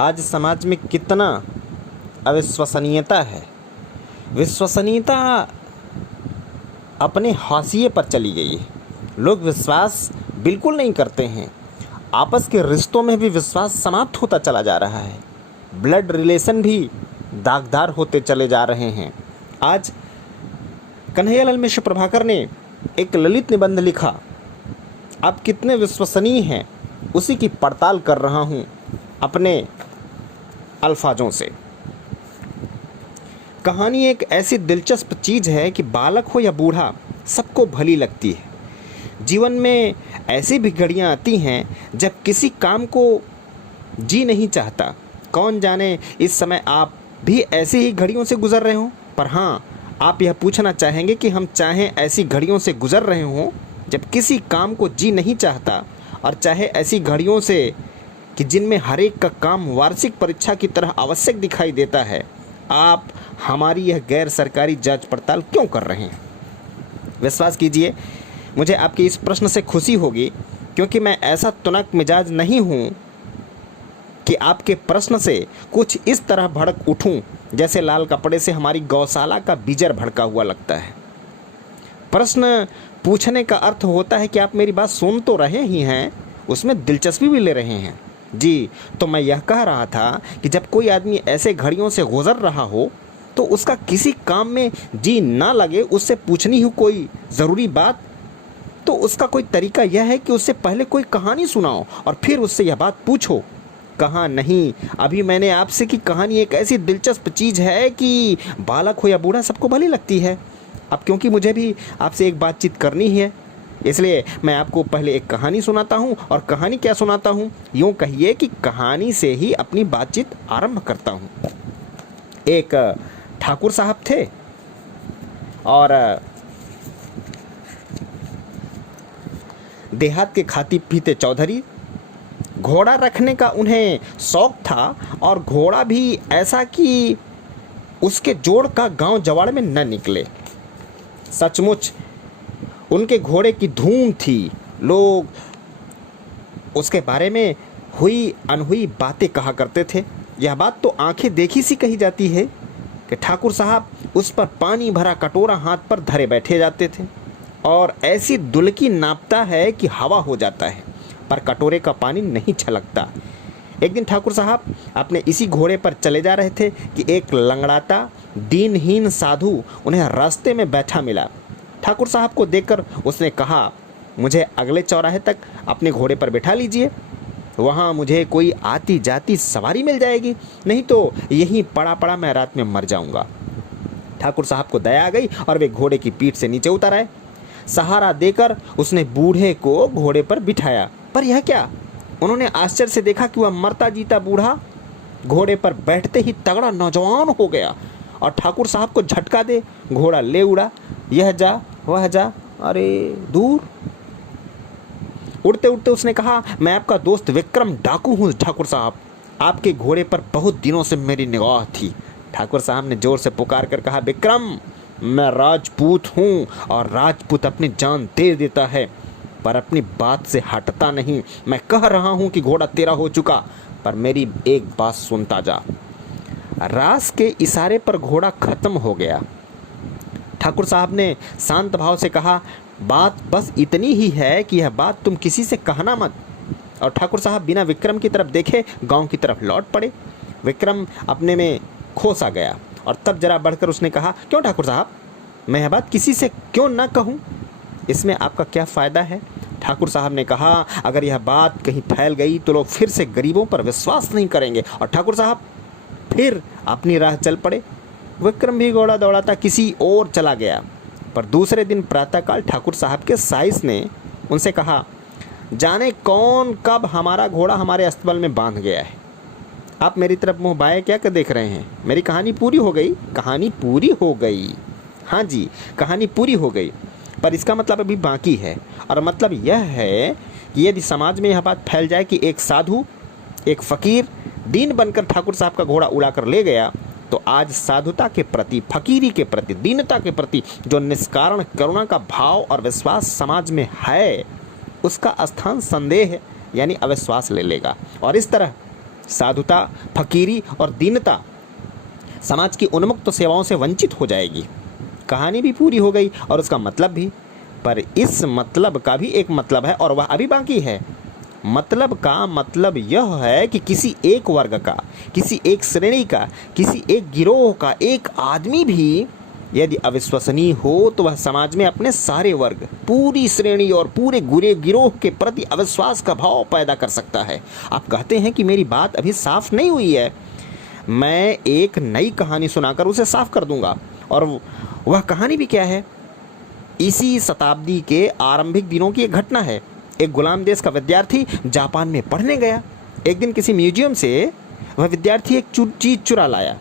आज समाज में कितना अविश्वसनीयता है। विश्वसनीयता अपने हाशिए पर चली गई है। लोग विश्वास बिल्कुल नहीं करते हैं। आपस के रिश्तों में भी विश्वास समाप्त होता चला जा रहा है। ब्लड रिलेशन भी दागदार होते चले जा रहे हैं। आज कन्हैयालाल मिश्र प्रभाकर ने एक ललित निबंध लिखा। आप कितने विश्वसनीय हैं उसी की पड़ताल कर रहा हूं अपने अल्फाजों से। कहानी एक ऐसी दिलचस्प चीज़ है कि बालक हो या बूढ़ा सबको भली लगती है। जीवन में ऐसी भी घड़ियां आती हैं जब किसी काम को जी नहीं चाहता। कौन जाने इस समय आप भी ऐसी ही घड़ियों से गुजर रहे हों। पर हाँ, आप यह पूछना चाहेंगे कि हम चाहें ऐसी घड़ियों से गुजर रहे हों जब किसी काम को जी नहीं चाहता, और चाहे ऐसी घड़ियों से कि जिनमें हर एक का काम वार्षिक परीक्षा की तरह आवश्यक दिखाई देता है, आप हमारी यह गैर सरकारी जांच पड़ताल क्यों कर रहे हैं। विश्वास कीजिए, मुझे आपके इस प्रश्न से खुशी होगी, क्योंकि मैं ऐसा तुनक मिजाज नहीं हूँ कि आपके प्रश्न से कुछ इस तरह भड़क उठूं जैसे लाल कपड़े से हमारी गौशाला का बीजर भड़का हुआ लगता है। प्रश्न पूछने का अर्थ होता है कि आप मेरी बात सुन तो रहे ही हैं, उसमें दिलचस्पी भी ले रहे हैं। जी, तो मैं यह कह रहा था कि जब कोई आदमी ऐसे घड़ियों से गुजर रहा हो तो उसका किसी काम में जी ना लगे, उससे पूछनी ही कोई ज़रूरी बात, तो उसका कोई तरीका यह है कि उससे पहले कोई कहानी सुनाओ और फिर उससे यह बात पूछो। कहा नहीं, अभी मैंने आपसे कि कहानी एक ऐसी दिलचस्प चीज़ है कि बालक हो या बूढ़ा सबको भली लगती है। अब क्योंकि मुझे भी आपसे एक बातचीत करनी है, इसलिए मैं आपको पहले एक कहानी सुनाता हूँ। और कहानी क्या सुनाता हूँ, यूँ कहिए कि कहानी से ही अपनी बातचीत आरंभ करता हूँ। एक ठाकुर साहब थे और देहात के खाती पीते चौधरी। घोड़ा रखने का उन्हें शौक था, और घोड़ा भी ऐसा कि उसके जोड़ का गांव जवाड़ में न निकले। सचमुच उनके घोड़े की धूम थी। लोग उसके बारे में हुई अनहुई बातें कहा करते थे। यह बात तो आंखें देखी सी कही जाती है कि ठाकुर साहब उस पर पानी भरा कटोरा हाथ पर धरे बैठे जाते थे और ऐसी दुलकी नापता है कि हवा हो जाता है, पर कटोरे का पानी नहीं छलकता। एक दिन ठाकुर साहब अपने इसी घोड़े पर चले जा रहे थे कि एक लंगड़ाता दीनहीन साधु उन्हें रास्ते में बैठा मिला। ठाकुर साहब को देखकर उसने कहा, मुझे अगले चौराहे तक अपने घोड़े पर बैठा लीजिए, वहाँ मुझे कोई आती जाती सवारी मिल जाएगी, नहीं तो यहीं पड़ा पड़ा मैं रात में मर जाऊँगा। ठाकुर साहब को दया आ गई और वे घोड़े की पीठ से नीचे उतर आए। सहारा देकर उसने बूढ़े को घोड़े पर बिठाया। पर यह क्या, उन्होंने आश्चर्य से देखा कि वह मरता जीता बूढ़ा घोड़े पर बैठते ही तगड़ा नौजवान हो गया और ठाकुर साहब को झटका दे घोड़ा ले उड़ा। यह जा वह जा, अरे दूर। उड़ते उड़ते उसने कहा, मैं आपका दोस्त विक्रम डाकू हूँ ठाकुर साहब, आपके घोड़े पर बहुत दिनों से मेरी निगाह थी। ठाकुर साहब ने जोर से पुकार कर कहा, विक्रम, मैं राजपूत हूँ और राजपूत अपनी जान दे देता है पर अपनी बात से हटता नहीं। मैं कह रहा हूँ कि घोड़ा तेरा हो चुका, पर मेरी एक बात सुनता जा। रास के इशारे पर घोड़ा खत्म हो गया। ठाकुर साहब ने शांत भाव से कहा, बात बस इतनी ही है कि यह बात तुम किसी से कहना मत। और ठाकुर साहब बिना विक्रम की तरफ देखे गांव की तरफ लौट पड़े। विक्रम अपने में खो सा गया और तब जरा बढ़कर उसने कहा, क्यों ठाकुर साहब, मैं यह बात किसी से क्यों ना कहूँ, इसमें आपका क्या फ़ायदा है। ठाकुर साहब ने कहा, अगर यह बात कहीं फैल गई तो लोग फिर से गरीबों पर विश्वास नहीं करेंगे। और ठाकुर साहब फिर अपनी राह चल पड़े। विक्रम भी घोड़ा दौड़ाता किसी और चला गया। पर दूसरे दिन प्रातःकाल ठाकुर साहब के साइस ने उनसे कहा, जाने कौन कब हमारा घोड़ा हमारे अस्तबल में बांध गया है। आप मेरी तरफ मुँह बाए क्या कर देख रहे हैं। मेरी कहानी पूरी हो गई। कहानी पूरी हो गई, हाँ जी, कहानी पूरी हो गई, पर इसका मतलब अभी बाकी है। और मतलब यह है कि यदि समाज में यह बात फैल जाए कि एक साधु, एक फ़कीर दीन बनकर ठाकुर साहब का घोड़ा उड़ाकर ले गया, तो आज साधुता के प्रति, फकीरी के प्रति, दीनता के प्रति जो निष्कारण करुणा का भाव और विश्वास समाज में है, उसका स्थान संदेह यानी अविश्वास ले लेगा। और इस तरह साधुता, फकीरी और दीनता समाज की उन्मुक्त सेवाओं से वंचित हो जाएगी। कहानी भी पूरी हो गई और उसका मतलब भी। पर इस मतलब का भी एक मतलब है और वह अभी बाकी है। मतलब का मतलब यह है कि किसी एक वर्ग का, किसी एक श्रेणी का, किसी एक गिरोह का एक आदमी भी यदि अविश्वसनीय हो तो वह समाज में अपने सारे वर्ग, पूरी श्रेणी और पूरे गुरे गिरोह के प्रति अविश्वास का भाव पैदा कर सकता है। आप कहते हैं कि मेरी बात अभी साफ नहीं हुई है। मैं एक नई कहानी सुनाकर उसे साफ कर दूंगा। और वह कहानी भी क्या है? इसी शताब्दी के आरंभिक दिनों की एक घटना है। एक गुलाम देश का विद्यार्थी जापान में पढ़ने गया। एक दिन किसी म्यूजियम से वह विद्यार्थी एक चीज चुरा लाया।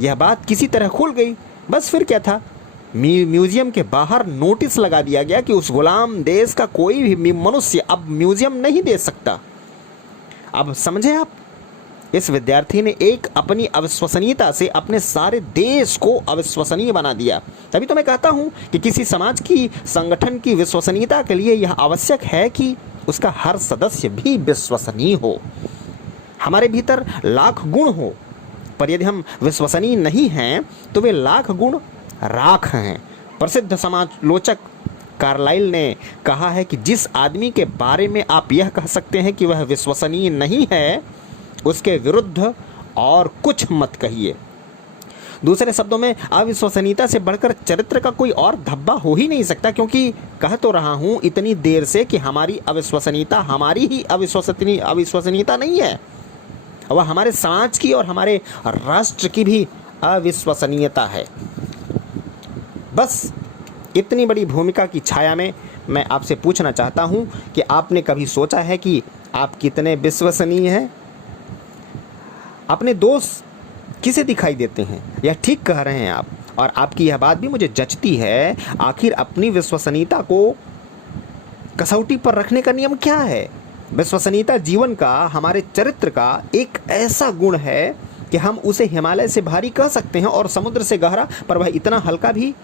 यह बात किसी तरह खुल गई। बस फिर क्या था, म्यूजियम के बाहर नोटिस लगा दिया गया कि उस गुलाम देश का कोई भी मनुष्य अब म्यूजियम नहीं दे सकता। अब समझे आप, इस विद्यार्थी ने एक अपनी अविश्वसनीयता से अपने सारे देश को अविश्वसनीय बना दिया। तभी तो मैं कहता हूँ कि किसी समाज की, संगठन की विश्वसनीयता के लिए यह आवश्यक है कि उसका हर सदस्य भी विश्वसनीय हो। हमारे भीतर लाख गुण हो, पर यदि हम विश्वसनीय नहीं हैं तो वे लाख गुण राख हैं। प्रसिद्ध समालोचक कार्लाइल ने कहा है कि जिस आदमी के बारे में आप यह कह सकते हैं कि वह विश्वसनीय नहीं है, उसके विरुद्ध और कुछ मत कहिए। दूसरे शब्दों में, अविश्वसनीयता से बढ़कर चरित्र का कोई और धब्बा हो ही नहीं सकता, क्योंकि कह तो रहा हूं इतनी देर से कि हमारी अविश्वसनीयता हमारी ही अविश्वसनीयता नहीं है, वह हमारे समाज की और हमारे राष्ट्र की भी अविश्वसनीयता है। बस इतनी बड़ी भूमिका की छाया में मैं आपसे पूछना चाहता हूं कि आपने कभी सोचा है कि आप कितने विश्वसनीय हैं? अपने दोस्त किसे दिखाई देते हैं? यह ठीक कह रहे हैं आप, और आपकी यह बात भी मुझे जचती है। आखिर अपनी विश्वसनीयता को कसौटी पर रखने का नियम क्या है? विश्वसनीयता जीवन का, हमारे चरित्र का एक ऐसा गुण है कि हम उसे हिमालय से भारी कह सकते हैं और समुद्र से गहरा, पर वह इतना हल्का भी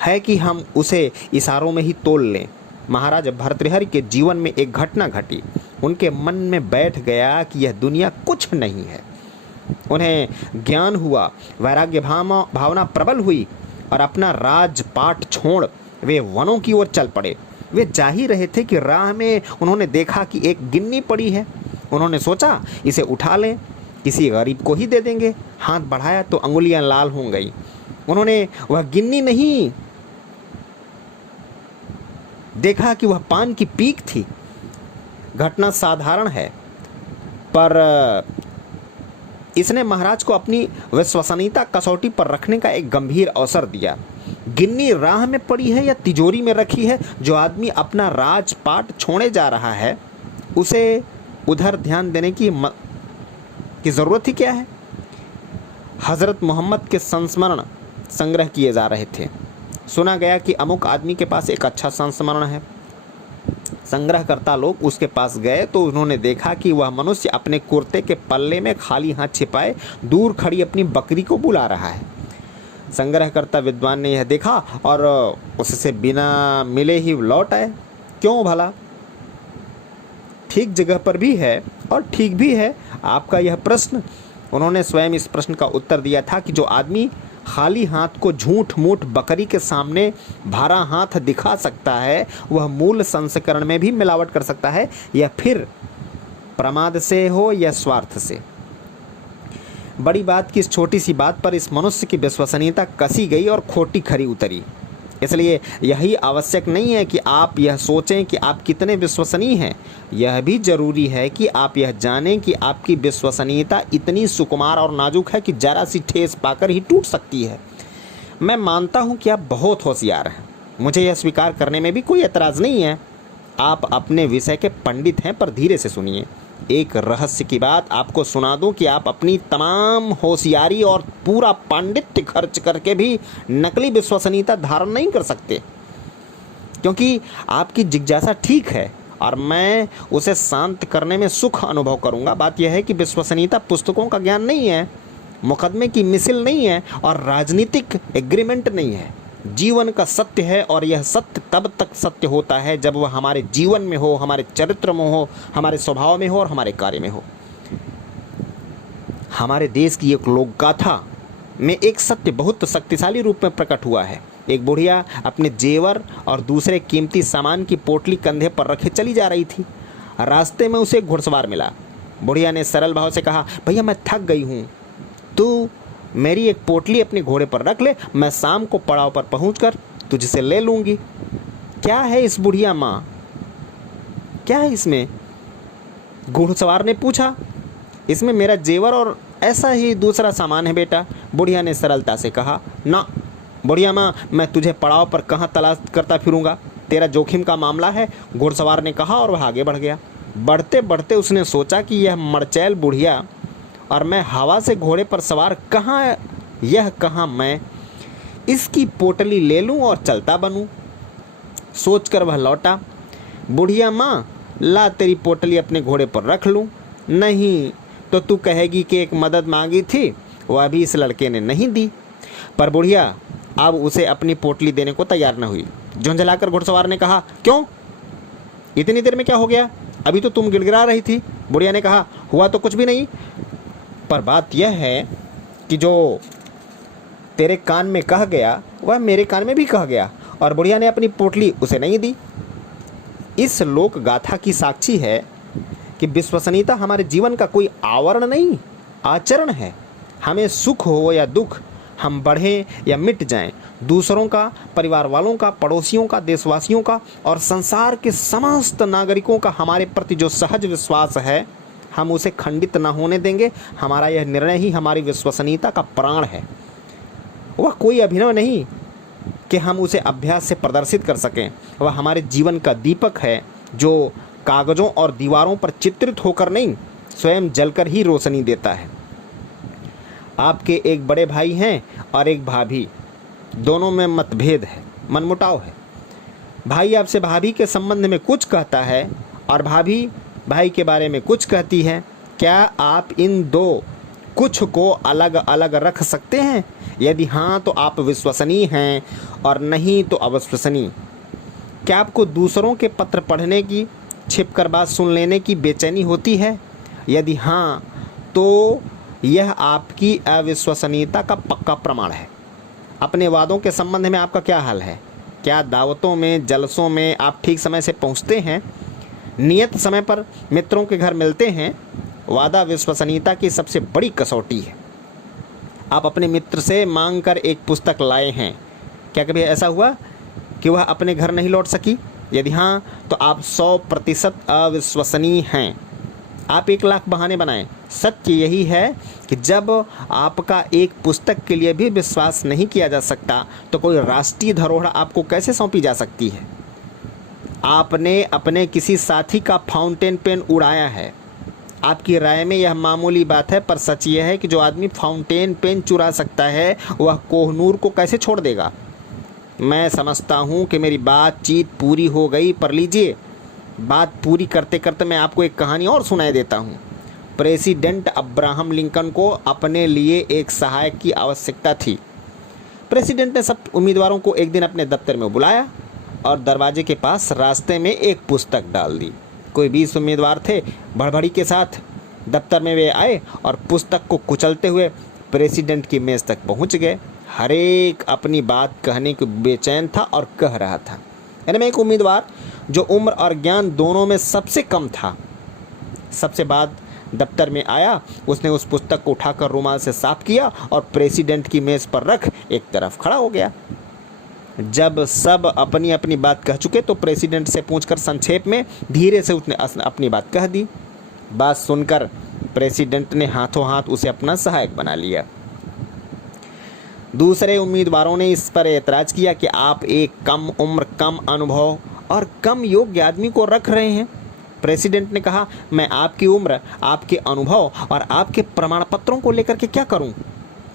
है कि हम उसे इशारों में ही तोल लें। महाराज भर्तृहरि के जीवन में एक घटना घटी। उनके मन में बैठ गया कि यह दुनिया कुछ नहीं है। उन्हें ज्ञान हुआ, वैराग्य भावना प्रबल हुई और अपना राजपाट छोड़ वे वनों की ओर चल पड़े। वे जा ही रहे थे कि राह में उन्होंने देखा कि एक गिन्नी पड़ी है। उन्होंने सोचा इसे उठा लें, किसी गरीब को ही दे देंगे। हाथ बढ़ाया तो अंगुलियां लाल हो गई। उन्होंने वह गिन्नी नहीं देखा कि वह पान की पीक थी। घटना साधारण है, पर इसने महाराज को अपनी विश्वसनीयता कसौटी पर रखने का एक गंभीर अवसर दिया। गिन्नी राह में पड़ी है या तिजोरी में रखी है? जो आदमी अपना राजपाट छोड़ने जा रहा है, उसे उधर ध्यान देने की ज़रूरत ही क्या है? हज़रत मोहम्मद के संस्मरण संग्रह किए जा रहे थे। सुना गया कि अमुक आदमी के पास एक अच्छा संस्मरण है। संग्रहकर्ता लोग उसके पास गए तो उन्होंने देखा कि वह मनुष्य अपने कुर्ते के पल्ले में खाली हाथ छिपाए दूर खड़ी अपनी बकरी को बुला रहा है। संग्रहकर्ता विद्वान ने यह देखा और उससे बिना मिले ही लौट आए। क्यों भला? ठीक जगह पर भी है और ठीक भी है आपका यह प्रश्न। उन्होंने स्वयं इस प्रश्न का उत्तर दिया था कि जो आदमी खाली हाथ को झूठ मूठ बकरी के सामने भरा हाथ दिखा सकता है, वह मूल संस्करण में भी मिलावट कर सकता है, या फिर प्रमाद से हो या स्वार्थ से। बड़ी बात की इस छोटी सी बात पर इस मनुष्य की विश्वसनीयता कसी गई और खोटी खरी उतरी। इसलिए यही आवश्यक नहीं है कि आप यह सोचें कि आप कितने विश्वसनीय हैं, यह भी जरूरी है कि आप यह जानें कि आपकी विश्वसनीयता इतनी सुकुमार और नाजुक है कि जरा सी ठेस पाकर ही टूट सकती है। मैं मानता हूं कि आप बहुत होशियार हैं, मुझे यह स्वीकार करने में भी कोई एतराज़ नहीं है। आप अपने विषय के पंडित हैं, पर धीरे से सुनिए। एक रहस्य की बात आपको सुना दूं कि आप अपनी तमाम होशियारी और पूरा पांडित्य खर्च करके भी नकली विश्वसनीयता धारण नहीं कर सकते, क्योंकि आपकी जिज्ञासा ठीक है और मैं उसे शांत करने में सुख अनुभव करूंगा। बात यह है कि विश्वसनीयता पुस्तकों का ज्ञान नहीं है, मुकदमे की मिसिल नहीं है और राजनीतिक एग्रीमेंट नहीं है। जीवन का सत्य है और यह सत्य तब तक सत्य होता है जब वह हमारे जीवन में हो, हमारे चरित्र में हो, हमारे स्वभाव में हो और हमारे कार्य में हो। हमारे देश की एक लोक गाथा में एक सत्य बहुत शक्तिशाली रूप में प्रकट हुआ है। एक बुढ़िया अपने जेवर और दूसरे कीमती सामान की पोटली कंधे पर रखे चली जा रही थी। रास्ते में उसे एक घुड़सवार मिला। बुढ़िया ने सरल भाव से कहा, भैया मैं थक गई हूँ, तू मेरी एक पोटली अपने घोड़े पर रख ले, मैं शाम को पड़ाव पर पहुँचकर तुझसे ले लूँगी। क्या है इस बुढ़िया माँ, क्या है इसमें? घुड़सवार ने पूछा। इसमें मेरा जेवर और ऐसा ही दूसरा सामान है बेटा, बुढ़िया ने सरलता से कहा। ना बुढ़िया माँ, मैं तुझे पड़ाव पर कहाँ तलाश करता फिरूंगा, तेरा जोखिम का मामला है, घुड़सवार ने कहा और वह आगे बढ़ गया। बढ़ते बढ़ते उसने सोचा कि यह मरचैल बुढ़िया और मैं हवा से घोड़े पर सवार, कहाँ यह कहाँ मैं इसकी पोटली ले लूँ और चलता बनूँ। सोचकर वह लौटा। बुढ़िया माँ, ला तेरी पोटली अपने घोड़े पर रख लूँ। नहीं तो तू कहेगी कि एक मदद मांगी थी, वह भी इस लड़के ने नहीं दी। पर बुढ़िया अब उसे अपनी पोटली देने को तैयार न हुई। झुंझलाकर घुड़सवार ने कहा, क्यों, इतनी देर में क्या हो गया, अभी तो तुम गिड़गिड़ा रही थी। बुढ़िया ने कहा, हुआ तो कुछ भी नहीं, पर बात यह है कि जो तेरे कान में कह गया वह मेरे कान में भी कह गया। और बुढ़िया ने अपनी पोटली उसे नहीं दी। इस लोक गाथा की साक्षी है कि विश्वसनीयता हमारे जीवन का कोई आवरण नहीं, आचरण है। हमें सुख हो या दुख, हम बढ़ें या मिट जाएं, दूसरों का, परिवार वालों का, पड़ोसियों का, देशवासियों का और संसार के समस्त नागरिकों का हमारे प्रति जो सहज विश्वास है, हम उसे खंडित न होने देंगे। हमारा यह निर्णय ही हमारी विश्वसनीयता का प्राण है। वह कोई अभिनव नहीं कि हम उसे अभ्यास से प्रदर्शित कर सकें। वह हमारे जीवन का दीपक है जो कागज़ों और दीवारों पर चित्रित होकर नहीं, स्वयं जलकर ही रोशनी देता है। आपके एक बड़े भाई हैं और एक भाभी, दोनों में मतभेद है, मनमुटाव है। भाई आपसे भाभी के संबंध में कुछ कहता है और भाभी भाई के बारे में कुछ कहती है। क्या आप इन दो कुछ को अलग अलग रख सकते हैं? यदि हाँ तो आप विश्वसनीय हैं और नहीं तो अविश्वसनीय। क्या आपको दूसरों के पत्र पढ़ने की, छिपकर बात सुन लेने की बेचैनी होती है? यदि हाँ तो यह आपकी अविश्वसनीयता का पक्का प्रमाण है। अपने वादों के संबंध में आपका क्या हाल है? क्या दावतों में, जलसों में आप ठीक समय से पहुंचते हैं? नियत समय पर मित्रों के घर मिलते हैं? वादा विश्वसनीयता की सबसे बड़ी कसौटी है। आप अपने मित्र से मांग कर एक पुस्तक लाए हैं, क्या कभी ऐसा हुआ कि वह अपने घर नहीं लौट सकी? यदि हाँ तो आप 100% अविश्वसनीय हैं। आप 1,00,000 बहाने बनाएं, सत्य यही है कि जब आपका एक पुस्तक के लिए भी विश्वास नहीं किया जा सकता तो कोई राष्ट्रीय धरोहर आपको कैसे सौंपी जा सकती है? आपने अपने किसी साथी का फाउंटेन पेन उड़ाया है। आपकी राय में यह मामूली बात है, पर सच यह है कि जो आदमी फाउंटेन पेन चुरा सकता है वह कोहनूर को कैसे छोड़ देगा? मैं समझता हूँ कि मेरी बातचीत पूरी हो गई, पर लीजिए, बात पूरी करते करते मैं आपको एक कहानी और सुनाई देता हूँ। प्रेसिडेंट अब्राहम लिंकन को अपने लिए एक सहायक की आवश्यकता थी। प्रेसिडेंट ने सब उम्मीदवारों को एक दिन अपने दफ्तर में बुलाया और दरवाजे के पास रास्ते में एक पुस्तक डाल दी। कोई 20 उम्मीदवार थे। भड़बड़ी के साथ दफ्तर में वे आए और पुस्तक को कुचलते हुए प्रेसिडेंट की मेज़ तक पहुंच गए। हर एक अपनी बात कहने को बेचैन था और कह रहा था। यानी एक उम्मीदवार जो उम्र और ज्ञान दोनों में सबसे कम था, सबसे बाद दफ्तर में आया। उसने उस पुस्तक को उठाकर रुमाल से साफ किया और प्रेसिडेंट की मेज़ पर रख एक तरफ खड़ा हो गया। जब सब अपनी अपनी बात कह चुके तो प्रेसिडेंट से पूछकर संक्षेप में धीरे से उसने अपनी बात कह दी। बात सुनकर प्रेसिडेंट ने हाथों हाथ उसे अपना सहायक बना लिया। दूसरे उम्मीदवारों ने इस पर एतराज़ किया कि आप एक कम उम्र, कम अनुभव और कम योग्य आदमी को रख रहे हैं। प्रेसिडेंट ने कहा, मैं आपकी उम्र, आपके अनुभव और आपके प्रमाण पत्रों को लेकर के क्या करूं?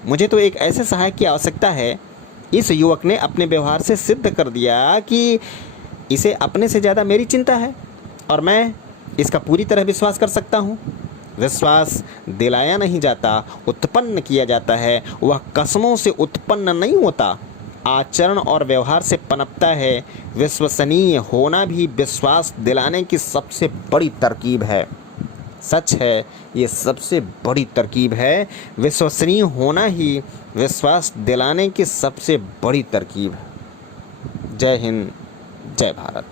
मुझे तो एक ऐसे सहायक की आवश्यकता है। इस युवक ने अपने व्यवहार से सिद्ध कर दिया कि इसे अपने से ज़्यादा मेरी चिंता है और मैं इसका पूरी तरह विश्वास कर सकता हूँ। विश्वास दिलाया नहीं जाता, उत्पन्न किया जाता है। वह कसमों से उत्पन्न नहीं होता, आचरण और व्यवहार से पनपता है। विश्वसनीय होना भी विश्वास दिलाने की सबसे बड़ी तरकीब है। सच है, ये सबसे बड़ी तरकीब है। विश्वसनीय होना ही विश्वास दिलाने की सबसे बड़ी तरकीब है। जय हिंद, जय भारत।